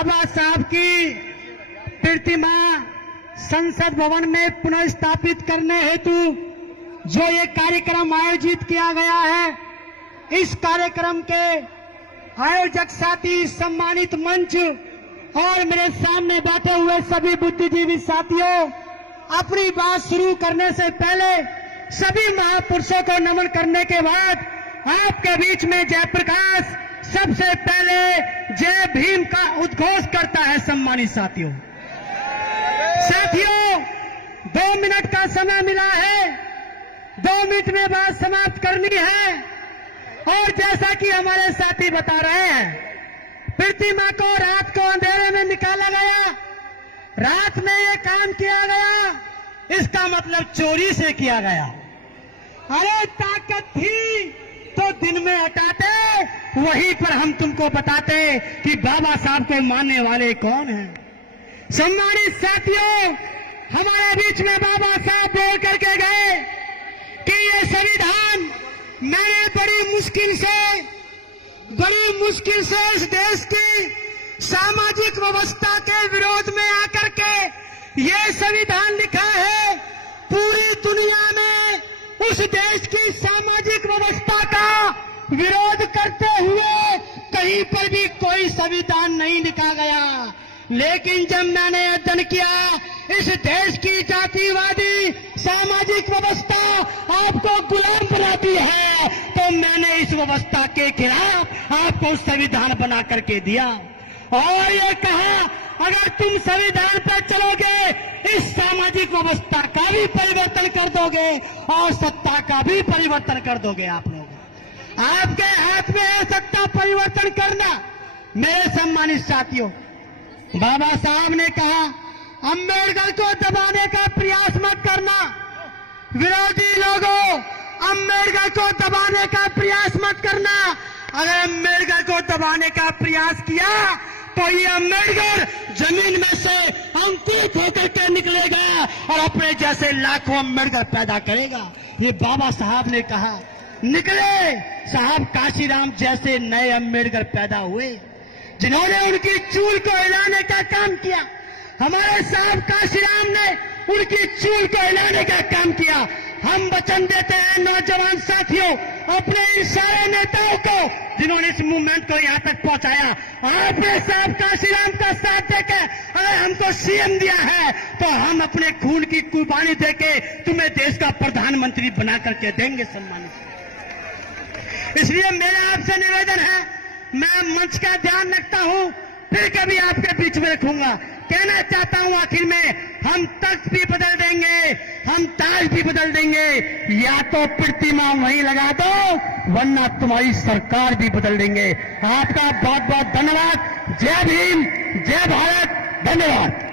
बाबा साहब की प्रतिमा संसद भवन में पुनः स्थापित करने हेतु जो ये कार्यक्रम आयोजित किया गया है, इस कार्यक्रम के आयोजक साथी, सम्मानित मंच और मेरे सामने बैठे हुए सभी बुद्धिजीवी साथियों, अपनी बात शुरू करने से पहले सभी महापुरुषों को नमन करने के बाद आपके बीच में जयप्रकाश सबसे पहले जय भीम का उद्घोष करता है। सम्मानित साथियों, 2 मिनट का समय मिला है, 2 मिनट में बात समाप्त करनी है। और जैसा कि हमारे साथी बता रहे हैं, प्रतिमा को रात को अंधेरे में निकाला गया, रात में ये काम किया गया, इसका मतलब चोरी से किया गया। अरे ताकत थी तो दिन में हटाते, वहीं पर हम तुमको बताते कि बाबा साहब को मानने वाले कौन हैं। सम्मानित साथियों, हमारे बीच में बाबा साहब बोल करके गए कि ये संविधान मैंने बड़ी मुश्किल से इस देश की सामाजिक व्यवस्था के विरोध में आकर के ये संविधान लिखा है। पूरी दुनिया में उस देश की सामाजिक व्यवस्था का विरोध करते हुए कहीं पर भी कोई संविधान नहीं लिखा गया। लेकिन जब मैंने अध्ययन किया, इस देश की जातिवादी सामाजिक व्यवस्था आपको गुलाम बनाती है, तो मैंने इस व्यवस्था के खिलाफ आपको संविधान बना करके दिया और ये कहा, अगर तुम संविधान पर चलोगे, इस सामाजिक व्यवस्था का भी परिवर्तन कर दोगे और सत्ता का भी परिवर्तन कर दोगे। आप लोग, आपके हाथ में है सत्ता परिवर्तन करना। मेरे सम्मानित साथियों, बाबा साहब ने कहा, अम्बेडकर को दबाने का प्रयास मत करना। विरोधी लोगों, अम्बेडकर को दबाने का प्रयास मत करना। अगर अम्बेडकर को दबाने का प्रयास किया तो ये अम्बेडकर जमीन में से अंकुरित होकर के निकलेगा और अपने जैसे लाखों अम्बेडकर पैदा करेगा। ये बाबा साहब ने कहा। निकले साहब काशीराम जैसे नए अम्बेडकर पैदा हुए, जिन्होंने उनकी चूल को हिलाने का काम किया। हमारे साहब काशीराम ने उनकी चूल को हिलाने का काम किया। हम वचन देते हैं नौजवान साथियों, अपने इन सारे नेताओं को जिन्होंने इस मूवमेंट को यहां तक पहुंचाया, आपने साहब काशीराम का साथ देकर अगर हमको सीएम दिया है, तो हम अपने खून की कुर्बानी देके तुम्हें देश का प्रधानमंत्री बना करके देंगे। सम्मानित, इसलिए मेरा आपसे निवेदन है, मैं मंच का ध्यान रखता हूं, फिर कभी आपके बीच में रखूंगा। कहना चाहता हूं आखिर में, हम तख्त भी बदल देंगे, हम ताज भी बदल देंगे, या तो प्रतिमा वहीं लगा दो, वरना तुम्हारी सरकार भी बदल देंगे। आपका बहुत बहुत धन्यवाद। जय भीम, जय भारत, धन्यवाद।